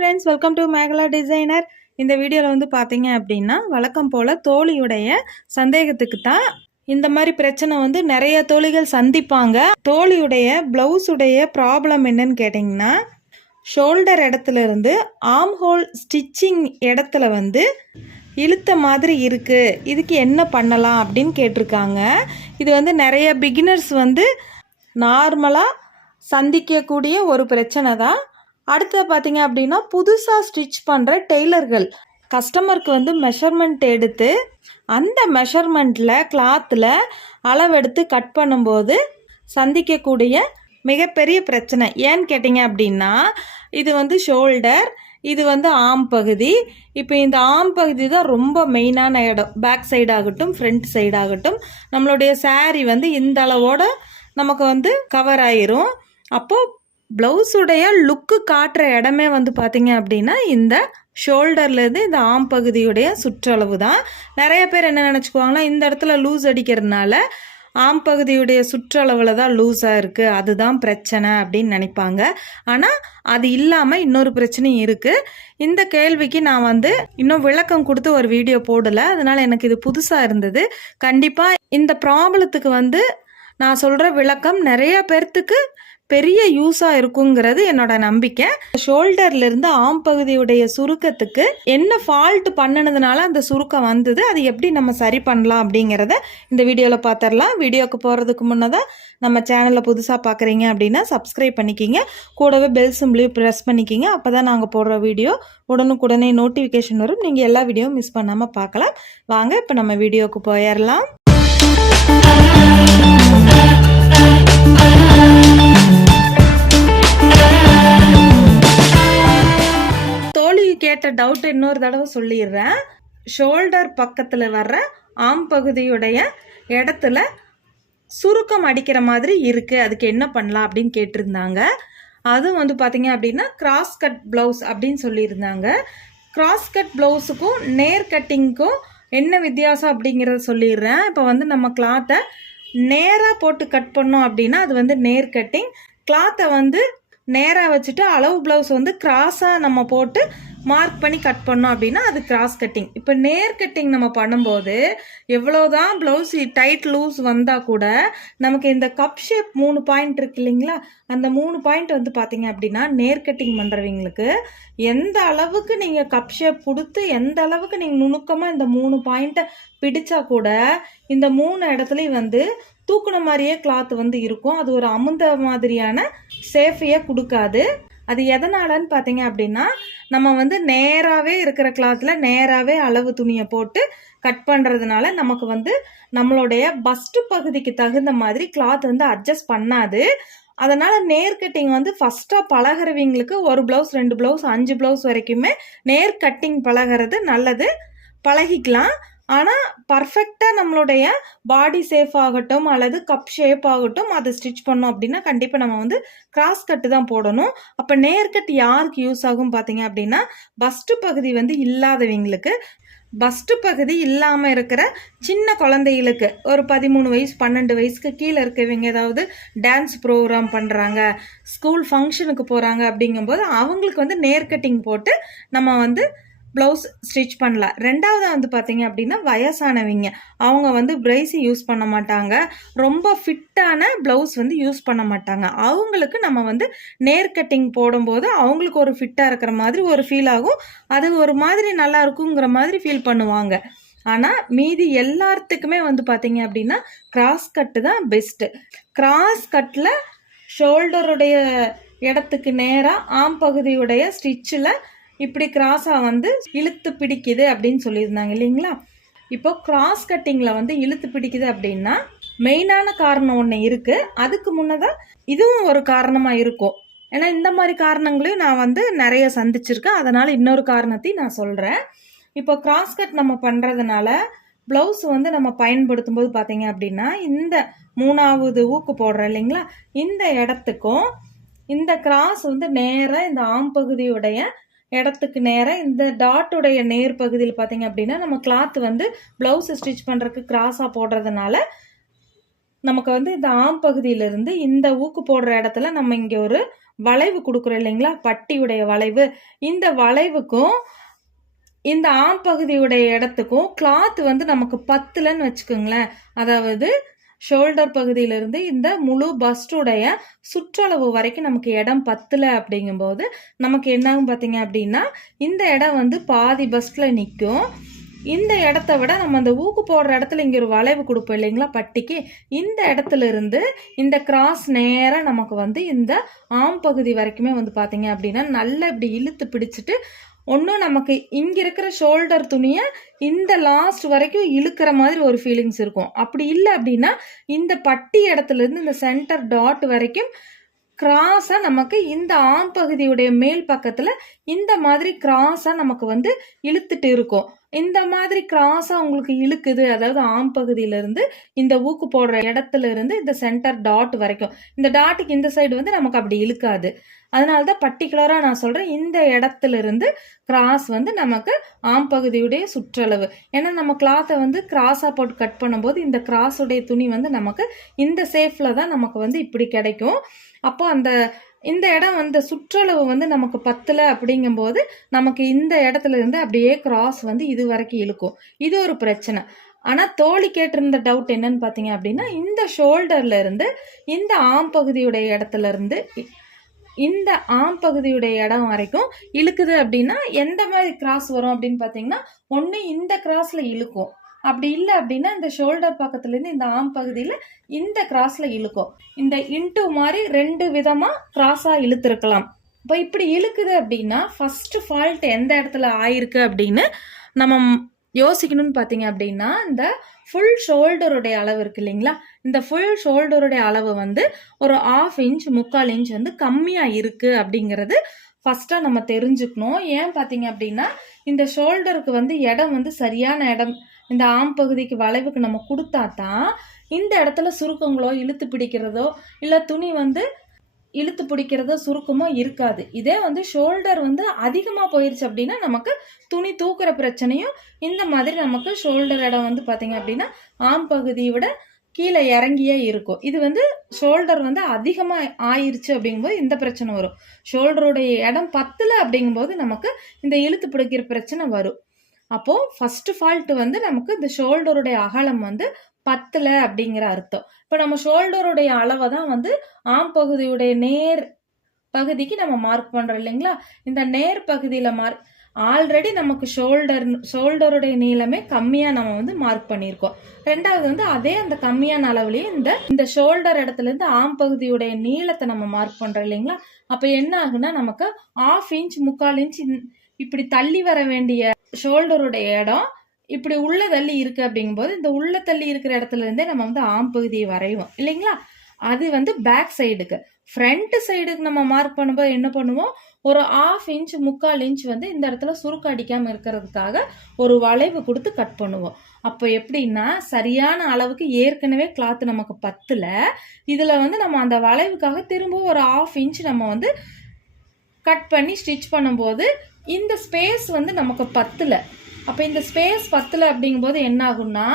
Friends welcome to Megala designer இந்த வீடியோவில் வந்து பார்த்தீங்க அப்படின்னா வழக்கம் போல் தோழியுடைய சந்தேகத்துக்கு தான் இந்த மாதிரி பிரச்சனை வந்து நிறைய தோழிகள் சந்திப்பாங்க. தோழியுடைய ப்ளவுஸுடைய ப்ராப்ளம் என்னன்னு கேட்டிங்கன்னா ஷோல்டர் இடத்துல இருந்து ஆம் ஹோல் ஸ்டிச்சிங் இடத்துல வந்து இழுத்த மாதிரி இருக்குது இதுக்கு என்ன பண்ணலாம் அப்படின்னு கேட்டிருக்காங்க. இது வந்து நிறைய பிகினர்ஸ் வந்து நார்மலாக சந்திக்கக்கூடிய ஒரு பிரச்சனை தான் அடுத்தது பார்த்தீங்க அப்படின்னா புதுசாக ஸ்டிச் பண்ணுற டெய்லர்கள். கஸ்டமருக்கு வந்து மெஷர்மெண்ட் எடுத்து அந்த மெஷர்மெண்ட்டில் கிளாத்தில் அளவெடுத்து கட் பண்ணும்போது சந்திக்கக்கூடிய மிகப்பெரிய பிரச்சனை. ஏன்னு கேட்டிங்க அப்படின்னா இது வந்து ஷோல்டர் இது வந்து ஆம் பகுதி. இப்போ இந்த ஆம் பகுதி தான் ரொம்ப மெயினான இடம். பேக் சைடு ஆகட்டும் ஃப்ரண்ட் சைடு ஆகட்டும் நம்மளுடைய சாரீ வந்து இந்த அளவோட நமக்கு வந்து கவர் ஆயிரும். அப்போது ப்ளவுஸுடைய லுக்கு காட்டுற இடமே வந்து பார்த்தீங்க அப்படின்னா இந்த ஷோல்டர்லேருந்து இந்த ஆம் பகுதியுடைய சுற்றளவு தான். நிறைய பேர் என்ன நினச்சிக்குவாங்கன்னா இந்த இடத்துல லூஸ் அடிக்கிறதுனால ஆம் பகுதியுடைய சுற்றளவில் தான் லூஸாக இருக்குது அதுதான் பிரச்சனை அப்படின்னு நினைப்பாங்க. ஆனால் அது இல்லாமல் இன்னொரு பிரச்சனையும் இருக்குது இந்த கேள்விக்கு நான் வந்து இன்னும் விளக்கம் கொடுத்து ஒரு வீடியோ போடலை. அதனால் எனக்கு இது புதுசாக இருந்தது. கண்டிப்பாக இந்த ப்ராப்ளத்துக்கு வந்து நான் சொல்கிற விளக்கம் நிறைய பேர்த்துக்கு பெரிய யூஸாக இருக்குங்கிறது என்னோட நம்பிக்கை. ஷோல்டர்ல இருந்து ஆம் பகுதியுடைய சுருக்கத்துக்கு என்ன ஃபால்ட் பண்ணினதுனால அந்த சுருக்கம் வந்தது அது எப்படி நம்ம சரி பண்ணலாம் அப்படிங்கிறத இந்த வீடியோவில் பார்த்துடலாம் வீடியோக்கு போகிறதுக்கு முன்னதாக நம்ம சேனலை புதுசாக பார்க்குறீங்க அப்படின்னா சப்ஸ்கிரைப் பண்ணிக்கிங்க. கூடவே பெல் சிம்லையும் ப்ரெஸ் பண்ணிக்கிங்க. அப்போ தான் நாங்கள் போடுற வீடியோ உடனுக்குடனே நோட்டிஃபிகேஷன் வரும். நீங்கள் எல்லா வீடியோவும் மிஸ் பண்ணாமல் பார்க்கலாம் வாங்க இப்போ நம்ம வீடியோவுக்கு போயிடலாம் கேட்ட டவுட் இன்னொரு தடவை சொல்லிடுறேன். ஷோல்டர் பக்கத்தில் வர்ற ஆம் பகுதியுடைய இடத்துல சுருக்கம் அடிக்கிற மாதிரி இருக்குது அதுக்கு என்ன பண்ணலாம் அப்படின்னு கேட்டிருந்தாங்க. அதுவும் வந்து பார்த்தீங்க அப்படின்னா கிராஸ் கட் ப்ளவுஸ் அப்படின்னு சொல்லியிருந்தாங்க. கிராஸ் கட் ப்ளவுஸுக்கும் நேர் கட்டிங்க்கும் என்ன வித்தியாசம் அப்படிங்கிறத சொல்லிடுறேன். இப்போ வந்து நம்ம கிளாத்தை நேராக போட்டு கட் பண்ணோம் அப்படின்னா அது வந்து நேர் கட்டிங் கிளாத்தை வந்து நேராக வச்சுட்டு அளவு ப்ளவுஸ் வந்து கிராஸாக நம்ம போட்டு மார்க் பண்ணி கட் பண்ணோம் அப்படின்னா அது கிராஸ் கட்டிங் இப்போ நேர் கட்டிங் நம்ம பண்ணும்போது எவ்வளோதான் ப்ளவுஸ் டைட் லூஸ் வந்தால் கூட நமக்கு இந்த கப் ஷேப் மூணு பாயிண்ட் இருக்கு இல்லைங்களா? அந்த மூணு பாயிண்ட் வந்து பார்த்தீங்க அப்படின்னா நேர் கட்டிங் பண்ணுறவங்களுக்கு எந்த அளவுக்கு நீங்கள் கப் ஷேப் கொடுத்து எந்த அளவுக்கு நீங்கள் நுணுக்கமாக இந்த மூணு பாயிண்ட்டை பிடிச்சா கூட இந்த மூணு இடத்துலையும் வந்து தூக்குன மாதிரியே கிளாத் வந்து இருக்கும். அது ஒரு அமுந்த மாதிரியான சேஃபையை கொடுக்காது. அது எதனாலன்னு பார்த்தீங்க அப்படின்னா நம்ம வந்து நேராகவே இருக்கிற கிளாத்தில் நேராகவே அளவு துணியை போட்டு கட் பண்ணுறதுனால நமக்கு வந்து நம்மளுடைய பஸ்ட்டு பகுதிக்கு தகுந்த மாதிரி கிளாத் வந்து அட்ஜஸ்ட் பண்ணாது. அதனால் நேர் கட்டிங் வந்து ஃபஸ்ட்டாக பழகிறவங்களுக்கு ஒரு ப்ளவுஸ் ரெண்டு ப்ளவுஸ் அஞ்சு ப்ளவுஸ் வரைக்குமே நேர் கட்டிங் பழகிறது நல்லது. பழகிக்கலாம். ஆனால் பர்ஃபெக்டாக நம்மளுடைய பாடி சேஃப் ஆகட்டும் அல்லது கப் ஷேப் ஆகட்டும் அதை ஸ்டிச் பண்ணோம் அப்படின்னா கண்டிப்பாக நம்ம வந்து கிராஸ் கட்டு தான் போடணும். அப்போ நேர்கட் யாருக்கு யூஸ் ஆகும் பார்த்தீங்க அப்படின்னா பஸ்ட்டு பகுதி வந்து இல்லாதவங்களுக்கு பஸ்ட்டு பகுதி இல்லாமல் இருக்கிற சின்ன குழந்தைகளுக்கு ஒரு பதிமூணு வயசு பன்னெண்டு வயசுக்கு கீழே இருக்கவங்க ஏதாவது டான்ஸ் ப்ரோக்ராம் பண்ணுறாங்க ஸ்கூல் ஃபங்க்ஷனுக்கு போகிறாங்க அப்படிங்கும்போது அவங்களுக்கு வந்து நேர்கட்டிங் போட்டு நம்ம வந்து ப்ளவுஸ் ஸ்டிச் பண்ணலாம் ரெண்டாவது வந்து பார்த்தீங்க அப்படின்னா வயசானவங்க அவங்க வந்து ப்ரைஸு யூஸ் பண்ண மாட்டாங்க. ரொம்ப ஃபிட்டான ப்ளவுஸ் வந்து யூஸ் பண்ண மாட்டாங்க. அவங்களுக்கு நம்ம வந்து நேர் கட்டிங் போடும்போது அவங்களுக்கு ஒரு ஃபிட்டாக இருக்கிற மாதிரி ஒரு ஃபீல் ஆகும். அது ஒரு மாதிரி நல்லா இருக்குங்கிற மாதிரி ஃபீல் பண்ணுவாங்க. ஆனால் மீதி எல்லாத்துக்குமே வந்து பார்த்தீங்க அப்படின்னா கிராஸ் கட்டு தான் பெஸ்ட்டு கிராஸ் கட்டில் ஷோல்டருடைய இடத்துக்கு நேராக ஆம் பகுதியுடைய ஸ்டிச்சில் இப்படி கிராஸாக வந்து இழுத்து பிடிக்குது அப்படின்னு சொல்லியிருந்தாங்க இல்லைங்களா? இப்போ கிராஸ் கட்டிங்கில் வந்து இழுத்து பிடிக்குது அப்படின்னா மெயினான காரணம் ஒன்று இருக்குது அதுக்கு முன்னதாக இதுவும் ஒரு காரணமாக இருக்கும். ஏன்னா இந்த மாதிரி காரணங்களையும் நான் வந்து நிறைய சந்திச்சிருக்கேன். அதனால் இன்னொரு காரணத்தையும் நான் சொல்கிறேன் இப்போ கிராஸ் கட் நம்ம பண்ணுறதுனால ப்ளவுஸ் வந்து நம்ம பயன்படுத்தும் போது பார்த்தீங்க அப்படின்னா இந்த மூணாவது ஊக்கு போடுறோம் இல்லைங்களா? இந்த இடத்துக்கும் இந்த கிராஸ் வந்து நேராக இந்த ஆம் பகுதியுடைய இடத்துக்கு நேராக இந்த டாட்டுடைய நேர் பகுதியில் பார்த்தீங்க அப்படின்னா நம்ம கிளாத் வந்து ப்ளவுஸ் ஸ்டிச் பண்ணுறதுக்கு கிராஸாக போடுறதுனால நமக்கு வந்து இந்த ஆம் பகுதியிலிருந்து இந்த ஊக்கு போடுற இடத்துல நம்ம இங்கே ஒரு வளைவு கொடுக்குறோம் இல்லைங்களா? பட்டியுடைய வளைவு. இந்த வளைவுக்கும் இந்த ஆம் பகுதியுடைய இடத்துக்கும் கிளாத் வந்து நமக்கு பத்துலன்னு வச்சுக்கோங்களேன். அதாவது ஷோல்டர் பகுதியிலிருந்து இந்த முழு பஸ்டுடைய சுற்றளவு வரைக்கும் நமக்கு இடம் பத்தல அப்படிங்கும்போது நமக்கு என்னாகும் பார்த்தீங்க அப்படின்னா இந்த இடம் வந்து பாதி பஸ்டில் நிற்கும். இந்த இடத்த விட நம்ம அந்த ஊக்கு போடுற இடத்துல இங்கே ஒரு வளைவு கொடுப்போம் இல்லைங்களா பட்டிக்கு? இந்த இடத்துல இருந்து இந்த கிராஸ் நேராக நமக்கு வந்து இந்த ஆம் பகுதி வரைக்குமே வந்து பார்த்தீங்க அப்படின்னா நல்லா இப்படி இழுத்து பிடிச்சிட்டு ஒன்றும் நமக்கு இங்கே இருக்கிற ஷோல்டர் துணியை இந்த லாஸ்ட் வரைக்கும் இழுக்கிற மாதிரி ஒரு ஃபீலிங்ஸ் இருக்கும். அப்படி இல்லை அப்படின்னா இந்த பட்டி இடத்துல இருந்து இந்த சென்டர் டாட் வரைக்கும் கிராஸாக நமக்கு இந்த ஆம் பகுதியுடைய மேல் பக்கத்தில் இந்த மாதிரி கிராஸாக நமக்கு வந்து இழுத்துட்டு இருக்கும். இந்த மாதிரி கிராஸாக உங்களுக்கு இழுக்குது. அதாவது ஆம் பகுதியிலேருந்து இந்த ஊக்கு போடுற இடத்துல இருந்து இந்த சென்டர் டாட் வரைக்கும். இந்த டாட்டுக்கு இந்த சைடு வந்து நமக்கு அப்படி இழுக்காது. அதனால தான் பர்டிகுலராக நான் சொல்கிறேன் இந்த இடத்துல இருந்து கிராஸ் வந்து நமக்கு ஆம் பகுதியுடைய சுற்றளவு. ஏன்னா நம்ம கிளாத்தை வந்து கிராஸாக போட்டு கட் பண்ணும்போது இந்த கிராஸுடைய துணி வந்து நமக்கு இந்த சேஃபில் தான் நமக்கு வந்து இப்படி கிடைக்கும். அப்போ அந்த இந்த இடம் வந்து சுற்றளவு வந்து நமக்கு பத்தில் அப்படிங்கும்போது நமக்கு இந்த இடத்துல இருந்து அப்படியே கிராஸ் வந்து இது வரைக்கும் இழுக்கும். இது ஒரு பிரச்சனை. ஆனால் தோழி கேட்டிருந்த டவுட் என்னன்னு பார்த்தீங்க அப்படின்னா இந்த ஷோல்டர்ல இருந்து இந்த ஆம் பகுதியுடைய இடத்துல இருந்து இந்த ஆம் பகுதியுடைய இடம் வரைக்கும் இழுக்குது அப்படின்னா எந்த மாதிரி கிராஸ் வரும் அப்படின்னு பார்த்தீங்கன்னா ஒன்று இந்த கிராஸில் இழுக்கும். அப்படி இல்லை அப்படின்னா இந்த ஷோல்டர் பக்கத்துலேருந்து இந்த ஆம் பகுதியில் இந்த கிராஸில் இழுக்கும். இந்த இன்ட்டு மாதிரி ரெண்டு விதமாக கிராஸாக இழுத்துருக்கலாம். இப்போ இப்படி இழுக்குது அப்படின்னா ஃபஸ்ட்டு ஃபால்ட் எந்த இடத்துல ஆயிருக்கு அப்படின்னு நம்ம யோசிக்கணும்னு பார்த்தீங்க அப்படின்னா இந்த ஃபுல் ஷோல்டருடைய அளவு இருக்கு இல்லைங்களா? இந்த ஃபுல் ஷோல்டருடைய அளவு வந்து ஒரு ஆஃப் இன்ச் முக்கால் இன்ச் வந்து கம்மியாக இருக்குது அப்படிங்கிறது ஃபஸ்ட்டாக நம்ம தெரிஞ்சுக்கணும். ஏன் பார்த்தீங்க அப்படின்னா இந்த ஷோல்டருக்கு வந்து இடம் வந்து சரியான இடம் இந்த ஆம் பகுதிக்கு வளைவுக்கு நம்ம கொடுத்தா தான் இந்த இடத்துல சுருக்கங்களோ இழுத்து பிடிக்கிறதோ இல்லை துணி வந்து இழுத்து பிடிக்கிறதோ சுருக்கமோ இருக்காது. இதே வந்து ஷோல்டர் வந்து அதிகமாக போயிடுச்சு அப்படின்னா நமக்கு துணி தூக்குற பிரச்சனையும் இந்த மாதிரி நமக்கு ஷோல்டர் இடம் வந்து பார்த்தீங்க அப்படின்னா ஆம் பகுதியை விட கீழே இறங்கியே இருக்கும். இது வந்து ஷோல்டர் வந்து அதிகமாக ஆயிருச்சு அப்படிங்கும்போது இந்த பிரச்சனை வரும். ஷோல்டருடைய இடம் பத்தில் அப்படிங்கும்போது நமக்கு இந்த இழுத்து பிடிக்கிற பிரச்சனை வரும். அப்போது ஃபஸ்ட்டு ஃபால்ட்டு வந்து நமக்கு இந்த ஷோல்டருடைய அகலம் வந்து பத்தில் அப்படிங்கிற அர்த்தம். இப்போ நம்ம ஷோல்டருடைய அளவை தான் வந்து ஆம் பகுதியுடைய நேர் பகுதிக்கு நம்ம மார்க் பண்ணுறோம் இல்லைங்களா? இந்த நேர் பகுதியில் மார்க் ஆல்ரெடி நமக்கு ஷோல்டர் ஷோல்டருடைய நீளமே கம்மியாக நம்ம வந்து மார்க் பண்ணியிருக்கோம். ரெண்டாவது வந்து அதே அந்த கம்மியான அளவுலேயே இந்த இந்த ஷோல்டர் இடத்துல இருந்து ஆம் பகுதியுடைய நீளத்தை நம்ம மார்க் பண்ணுறோம் இல்லைங்களா? அப்போ என்ன ஆகுன்னா நமக்கு ஆஃப் இன்ச் முக்கால் இன்ச் இப்படி தள்ளி வர வேண்டிய ஷோல்டருடைய இடம் இப்படி உள்ள தள்ளி இருக்கு அப்படிங்கும்போது இந்த உள்ள தள்ளி இருக்கிற இடத்துல இருந்தே நம்ம வந்து ஆம் பகுதியை வரைவோம். இல்லைங்களா? அது வந்து பேக் சைடுக்கு ஃப்ரண்ட் சைடுக்கு நம்ம மார்க் பண்ணும்போது என்ன பண்ணுவோம்? ஒரு ஆஃப் இன்ச் முக்கால் இன்ச் வந்து இந்த இடத்துல சுருக்க அடிக்காமல் இருக்கிறதுக்காக ஒரு வளைவு கொடுத்து கட் பண்ணுவோம். அப்போ எப்படின்னா சரியான அளவுக்கு ஏற்கனவே கிளாத் நமக்கு பத்தில். இதில் வந்து நம்ம அந்த வளைவுக்காக திரும்பவும் ஒரு ஆஃப் இன்ச் நம்ம வந்து கட் பண்ணி ஸ்டிச் பண்ணும்போது இந்த ஸ்பேஸ் வந்து நமக்கு பத்தில். அப்போ இந்த ஸ்பேஸ் பத்தில் அப்படிங்கும்போது என்ன ஆகும்னா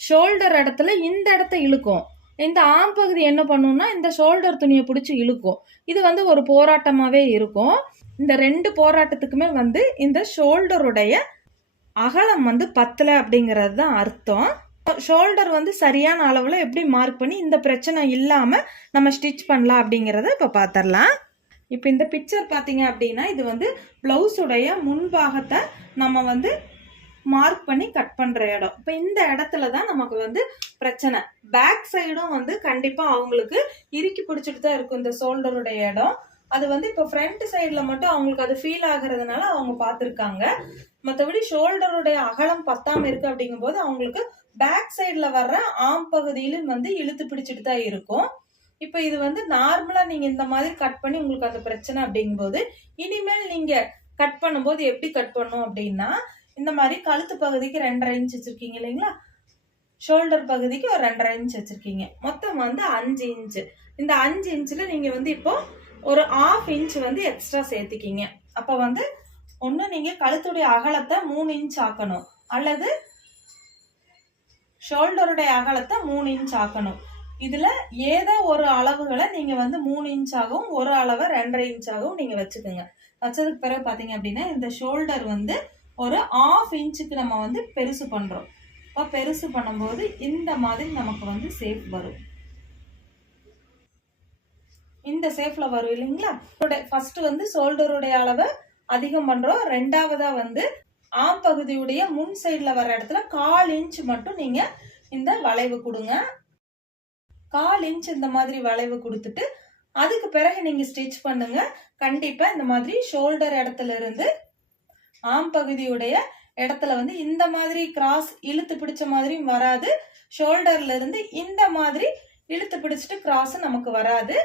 ஷோல்டர் இடத்துல இந்த இடத்த இழுக்கும். இந்த ஆம் பகுதி என்ன பண்ணும்னா இந்த ஷோல்டர் துணியை பிடிச்சி இழுக்கும். இது வந்து ஒரு போராட்டமாகவே இருக்கும். இந்த ரெண்டு போராட்டத்துக்குமே வந்து இந்த ஷோல்டருடைய அகலம் வந்து பத்தில் அப்படிங்கிறது தான் அர்த்தம். ஷோல்டர் வந்து சரியான அளவில் எப்படி மார்க் பண்ணி இந்த பிரச்சனை இல்லாமல் நம்ம ஸ்டிச் பண்ணலாம் அப்படிங்கிறத இப்போ பார்த்துடலாம் இப்போ இந்த பிக்சர் பார்த்தீங்க அப்படின்னா இது வந்து ப்ளவுஸுடைய முன்பாகத்தை நம்ம வந்து மார்க் பண்ணி கட் பண்ணுற இடம். இப்போ இந்த இடத்துல தான் நமக்கு வந்து பிரச்சனை. பேக் சைடும் வந்து கண்டிப்பாக அவங்களுக்கு இறுக்கி பிடிச்சிட்டு தான் இருக்கும் இந்த ஷோல்டருடைய இடம். அது வந்து இப்போ ஃப்ரண்ட் சைடில் மட்டும் அவங்களுக்கு அது ஃபீல் ஆகுறதுனால அவங்க பார்த்துருக்காங்க. மற்றபடி ஷோல்டருடைய அகலம் பத்தாமல் இருக்குது அப்படிங்கும்போது அவங்களுக்கு பேக் சைடில் வர்ற ஆம் பகுதியிலும் வந்து இழுத்து பிடிச்சிட்டு தான் இருக்கும். இப்போ இது வந்து நார்மலாக நீங்கள் இந்த மாதிரி கட் பண்ணி உங்களுக்கு அந்த பிரச்சனை அப்படிங்கும்போது இனிமேல் நீங்கள் கட் பண்ணும்போது எப்படி கட் பண்ணும் அப்படின்னா இந்த மாதிரி கழுத்து பகுதிக்கு ரெண்டரை இன்ச் வச்சுருக்கீங்க இல்லைங்களா? ஷோல்டர் பகுதிக்கு ஒரு ரெண்டரை இன்ச் வச்சுருக்கீங்க. மொத்தம் வந்து அஞ்சு இன்ச்சு இந்த அஞ்சு இன்ச்சில் நீங்கள் வந்து இப்போது ஒரு ஆஃப் இன்ச் வந்து எக்ஸ்ட்ரா சேர்த்துக்கிங்க. அப்போ வந்து ஒன்று நீங்கள் கழுத்துடைய அகலத்தை மூணு இன்ச் ஆக்கணும். அல்லது ஷோல்டருடைய அகலத்தை மூணு இன்ச் ஆக்கணும். இதுல ஏதோ ஒரு அளவுகளை நீங்க வந்து மூணு இன்ச் ஆகும் ஒரு அளவை ரெண்டரை இன்ச் ஆகும் நீங்க வச்சுக்கோங்க. வச்சதுக்கு பிறகு பாத்தீங்க அப்படின்னா இந்த ஷோல்டர் வந்து ஒரு ஆஃப் இன்ச்சுக்கு நம்ம வந்து பெருசு பண்றோம். இப்போ பெருசு பண்ணும்போது இந்த மாதிரி நமக்கு வந்து சேஃப் வரும். இந்த சேஃப்ல வரும் இல்லைங்களா? ஃபர்ஸ்ட் வந்து ஷோல்டருடைய அளவை அதிகம் பண்றோம். ரெண்டாவதா வந்து ஆம் பகுதியுடைய முன் சைடில் வர இடத்துல கால் இன்ச் மட்டும் நீங்கள் இந்த வளைவு கொடுங்க. கால் இன்ச் இந்த மாதிரி வளைவு கொடுத்துட்டு அதுக்கு பிறகு நீங்கள் ஸ்டிச் பண்ணுங்க. கண்டிப்பாக இந்த மாதிரி ஷோல்டர் இடத்துல இருந்து ஆம் பகுதியுடைய இடத்துல வந்து இந்த மாதிரி கிராஸ் இழுத்து பிடிச்ச மாதிரியும் வராது. ஷோல்டர்ல இருந்து இந்த மாதிரி இழுத்து பிடிச்சிட்டு கிராஸ் நமக்கு வராது.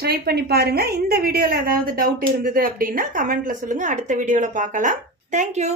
ட்ரை பண்ணி பாருங்க. இந்த வீடியோல ஏதாவது டவுட் இருந்தது அப்படின்னா கமெண்ட்ல சொல்லுங்க. அடுத்த வீடியோல பார்க்கலாம். தேங்க்யூ